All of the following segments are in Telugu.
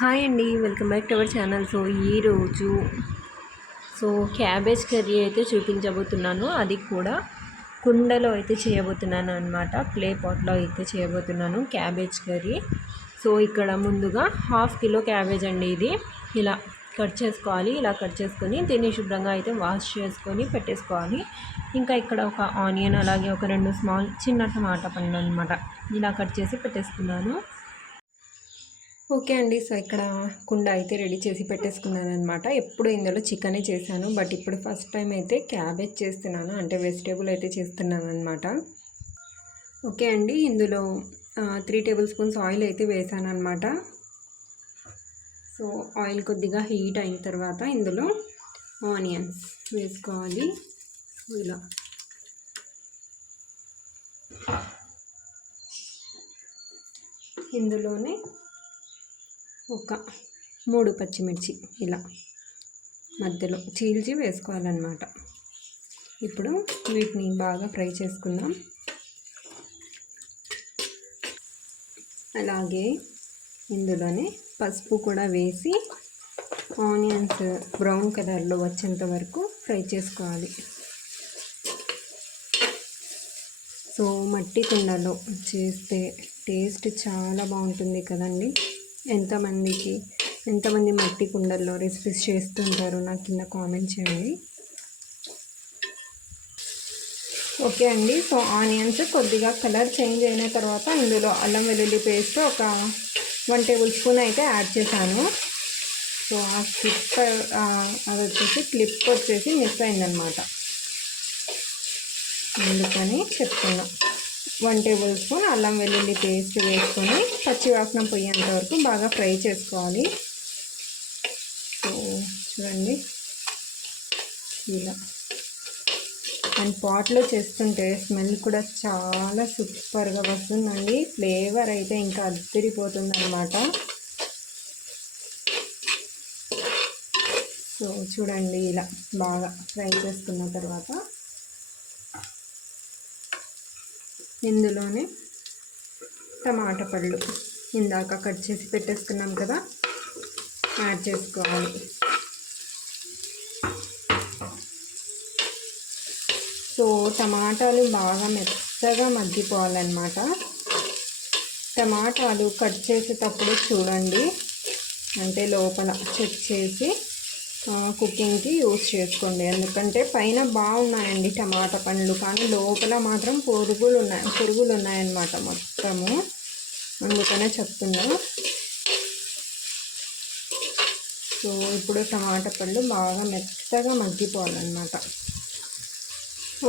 హాయ్ అండి welcome back to our channel. So ఈరోజు సో క్యాబేజ్ కర్రీ అయితే చూపించబోతున్నాను. అది కూడా కుండలో అయితే చేయబోతున్నాను అనమాట ప్లే పాట్లో అయితే చేయబోతున్నాను క్యాబేజ్ కర్రీ. సో ఇక్కడ ముందుగా హాఫ్ కిలో క్యాబేజ్ అండి ఇది. ఇలా కట్ చేసుకోవాలి. ఇలా కట్ చేసుకొని దీన్ని శుభ్రంగా అయితే వాష్ చేసుకొని పెట్టేసుకోవాలి. ఇంకా ఇక్కడ ఒక ఆనియన్ అలాగే ఒక రెండు స్మాల్ చిన్న టమాటా పండు అనమాట ఇలా కట్ చేసి పెట్టేసుకున్నాను. ఓకే అండి. సో ఇక్కడ కుండ అయితే రెడీ చేసి పెట్టేసుకున్నాను అనమాట ఎప్పుడు ఇందులో చికెనే చేశాను. బట్ ఇప్పుడు ఫస్ట్ టైం అయితే క్యాబేజ్ చేస్తున్నాను. అంటే వెజిటేబుల్ అయితే చేస్తున్నాను అనమాట ఓకే అండి. ఇందులో త్రీ టేబుల్ స్పూన్స్ ఆయిల్ అయితే వేసాను అనమాట సో ఆయిల్ కొద్దిగా హీట్ అయిన తర్వాత ఇందులో ఆనియన్స్ వేసుకోవాలి. ఇలా. ఇందులోనే ఒక మూడు పచ్చిమిర్చి ఇలా మధ్యలో చీల్చి వేసుకోవాలన్నమాట. ఇప్పుడు వీటిని బాగా ఫ్రై చేసుకుందాం. అలాగే ఇందులోనే పసుపు కూడా వేసి ఆనియన్స్ బ్రౌన్ కలర్లో వచ్చేంత వరకు ఫ్రై చేసుకోవాలి. సో మట్టి కుండలో చేస్తే టేస్ట్ చాలా బాగుంటుంది కదండి. ఎంతమందికి ఎంతమంది మట్టి కుండల్లో రెసిపీస్ చేస్తుంటారో నాకు కింద కామెంట్ చేయండి. ఓకే అండి సో ఆనియన్స్ కొద్దిగా కలర్ చేంజ్ అయిన తర్వాత ఇందులో అల్లం వెల్లుల్లి పేస్ట్ ఒక వన్ టేబుల్ స్పూన్ అయితే యాడ్ చేశాను. సో ఆ క్లిప్ అది వచ్చేసి క్లిప్ వచ్చేసి మిస్ అయిందనమాట అందుకని చెప్తున్నా. వన్ టేబుల్ స్పూన్ అల్లం వెల్లుల్లి పేస్ట్ వేసుకొని పచ్చివాసన పోయేంత వరకు బాగా ఫ్రై చేసుకోవాలి. సో చూడండి. ఇలా. అండ్ పాట్లో చేస్తుంటే స్మెల్ కూడా చాలా సూపర్గా వస్తుందండి. ఫ్లేవర్ అయితే ఇంకా అద్దరిపోతుంది అనమాట సో చూడండి ఇలా బాగా ఫ్రై చేసుకున్న తర్వాత. ఇందులోనే టమాటా పళ్ళు ఇందాక కట్ చేసి పెట్టేసుకున్నాం కదా యాడ్ చేసుకోవాలి. సో టమాటాలు బాగా మెత్తగా మగ్గిపోవాలన్నమాట. టమాటాలు కట్ చేసేటప్పుడు చూడండి అంటే లోపల చెక్ చేసి కుకింగ్కి యూస్ చేసుకోండి. ఎందుకంటే పైన బాగున్నాయండి టమాటా పండ్లు. కానీ లోపల మాత్రం పురుగులు ఉన్నాయి పురుగులు ఉన్నాయన్నమాట మొత్తము. అందుకనే చెప్తున్నా. సో ఇప్పుడు టమాటా పళ్ళు బాగా మెత్తగా మగ్గిపోవాలన్నమాట.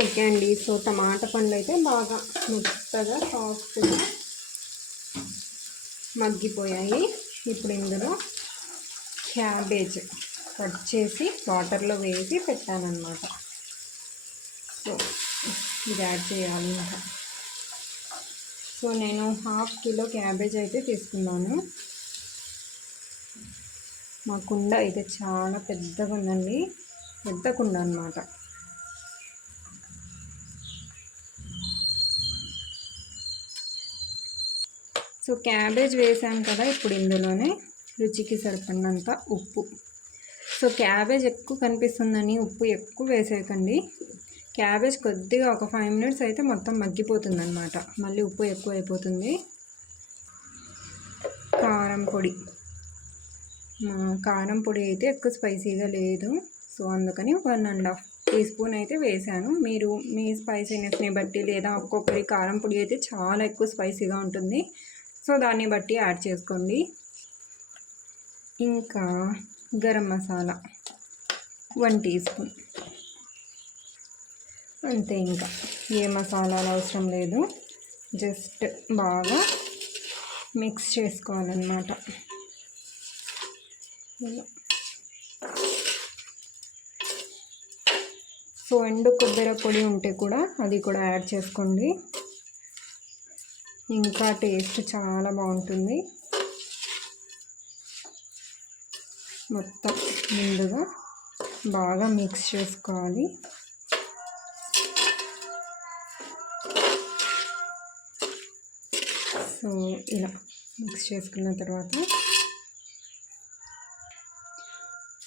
ఓకే అండి. సో టమాటా పండ్లు అయితే బాగా మెత్తగా సాఫ్ట్గా మగ్గిపోయాయి. ఇప్పుడు ఇందులో క్యాబేజ్. కట్ చేసి వాటర్లో వేసి పెట్టానమాట సో ఇది యాడ్ చేయాలి ఇంకా. సో నేను హాఫ్ కిలో క్యాబేజ్ అయితే తీసుకున్నాను. మా కుండ అయితే చాలా పెద్దగా ఉందండి. పెద్ద కుండ అనమాట సో క్యాబేజ్ వేసాం కదా ఇప్పుడు ఇందులోనే రుచికి సరిపడినంత ఉప్పు. సో క్యాబేజ్ ఎక్కువ కనిపిస్తుందని ఉప్పు ఎక్కువ వేసేయకండి. క్యాబేజ్ కొద్దిగా ఒక ఫైవ్ మినిట్స్ అయితే మొత్తం మగ్గిపోతుంది అనమాట మళ్ళీ ఉప్పు ఎక్కువ అయిపోతుంది కారం పొడి. కారం పొడి అయితే ఎక్కువ స్పైసీగా లేదు. సో అందుకని one and half teaspoon అయితే వేసాను. మీరు మీ స్పైసీనెస్ని బట్టి లేదా ఒక్కొక్కరి కారం పొడి అయితే చాలా ఎక్కువ స్పైసీగా ఉంటుంది. సో దాన్ని బట్టి యాడ్ చేసుకోండి. ఇంకా garam masala one teaspoon. అంతే ఇంకా. ఏ మసాలాలు అవసరం లేదు. జస్ట్ బాగా మిక్స్ చేసుకోవాలన్నమాట. సో ఎండు కొబ్బరి పొడి ఉంటే కూడా అది కూడా యాడ్ చేసుకోండి. ఇంకా టేస్ట్ చాలా బాగుంటుంది. మొత్తం ముందుగా బాగా మిక్స్ చేసుకోవాలి. సో ఇలా మిక్స్ చేసుకున్న తర్వాత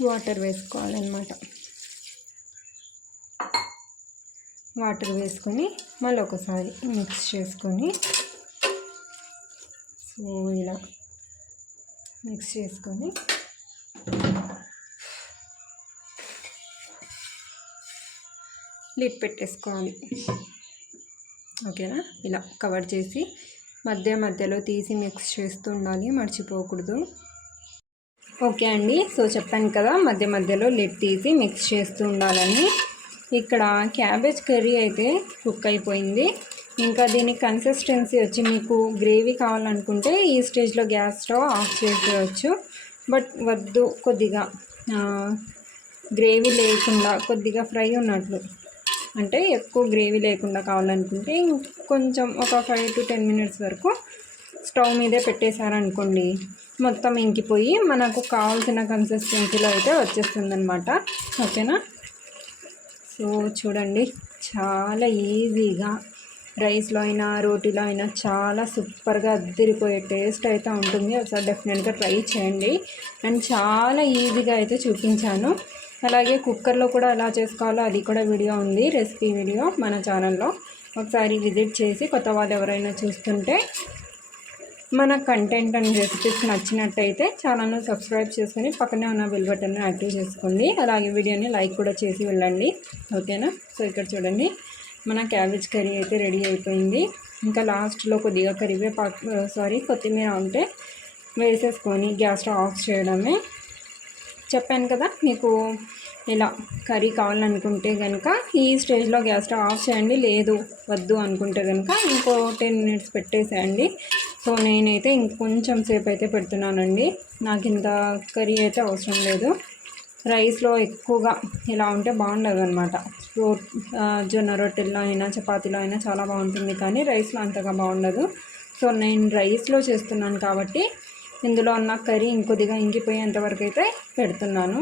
వాటర్ వేసుకోవాలన్నమాట. వాటర్ వేసుకొని మళ్ళీ ఒకసారి మిక్స్ చేసుకొని సో ఇలా మిక్స్ చేసుకొని లిడ్ పెట్టేసుకోవాలి. ఓకేనా? ఇలా కవర్ చేసి మధ్య మధ్యలో తీసి మిక్స్ చేస్తూ ఉండాలి మర్చిపోకూడదు. ఓకే అండి. సో చెప్పాను కదా మధ్య మధ్యలో లిడ్ తీసి మిక్స్ చేస్తూ ఉండాలని. ఇక్కడ క్యాబేజ్ కర్రీ అయితే కుక్ అయిపోయింది. ఇంకా దీని కన్సిస్టెన్సీ వచ్చి మీకు గ్రేవీ కావాలనుకుంటే ఈ స్టేజ్లో గ్యాస్ స్టవ్ ఆఫ్ చేసేయచ్చు. బట్ వద్దు కొద్దిగా గ్రేవీ లేకుండా కొద్దిగా ఫ్రై ఉన్నట్లు. అంటే ఎక్కువ గ్రేవీ లేకుండా కావాలనుకుంటే కొంచెం ఒక ఫైవ్ టు టెన్ మినిట్స్ వరకు స్టవ్ మీదే పెట్టేశారనుకోండి మొత్తం ఇంకిపోయి మనకు కావాల్సిన కన్సిస్టెన్సీలో అయితే వచ్చేస్తుందన్నమాట. ఓకేనా? సో చూడండి చాలా ఈజీగా రైస్లో అయినా రోటీలో అయినా చాలా సూపర్గా అద్దరిపోయే టేస్ట్ అయితే ఉంటుంది. ఒకసారి డెఫినెట్గా ట్రై చేయండి. అండ్ చాలా ఈజీగా అయితే చూపించాను. అలాగే కుక్కర్లో కూడా ఎలా చేసుకోవాలో అది కూడా వీడియో ఉంది రెసిపీ వీడియో మన ఛానల్లో. ఒకసారి విజిట్ చేసి కొత్త వాళ్ళు ఎవరైనా చూస్తుంటే మన కంటెంట్ అండ్ రెసిపీస్ నచ్చినట్టయితే ఛానల్ను సబ్స్క్రైబ్ చేసుకొని పక్కనే ఉన్న బిల్ బటన్ను యాక్టివ్ చేసుకోండి. అలాగే వీడియోని లైక్ కూడా చేసి వెళ్ళండి. ఓకేనా? సో ఇక్కడ చూడండి. మన క్యాబేజ్ కర్రీ అయితే రెడీ అయిపోయింది. ఇంకా లాస్ట్లో కొద్దిగా కరివేపాకు సారీ కొత్తిమీర ఉంటే వేసేసుకొని గ్యాస్ ఆఫ్ చేయడమే. చెప్పాను కదా మీకు ఇలా కర్రీ కావాలనుకుంటే కనుక ఈ స్టేజ్లో గ్యాస్ స్టవ్ ఆఫ్ చేయండి లేదు వద్దు అనుకుంటే కనుక ఇంకో టెన్ మినిట్స్ పెట్టేసేయండి. సో నేనైతే ఇంకొంచెం సేపు అయితే పెడుతున్నానండి. నాకు ఇంత కర్రీ అయితే అవసరం లేదు. రైస్లో ఎక్కువగా ఇలా ఉంటే బాగుండదు అనమాట రో జొన్న రొట్టెల్లో అయినా చపాతీలో అయినా చాలా బాగుంటుంది కానీ రైస్లో అంతగా బాగుండదు. సో నేను రైస్లో చేస్తున్నాను కాబట్టి ఇందులో ఉన్న కర్రీ ఇంకొద్దిగా ఇంగిపోయేంత వరకు అయితే పెడుతున్నాను.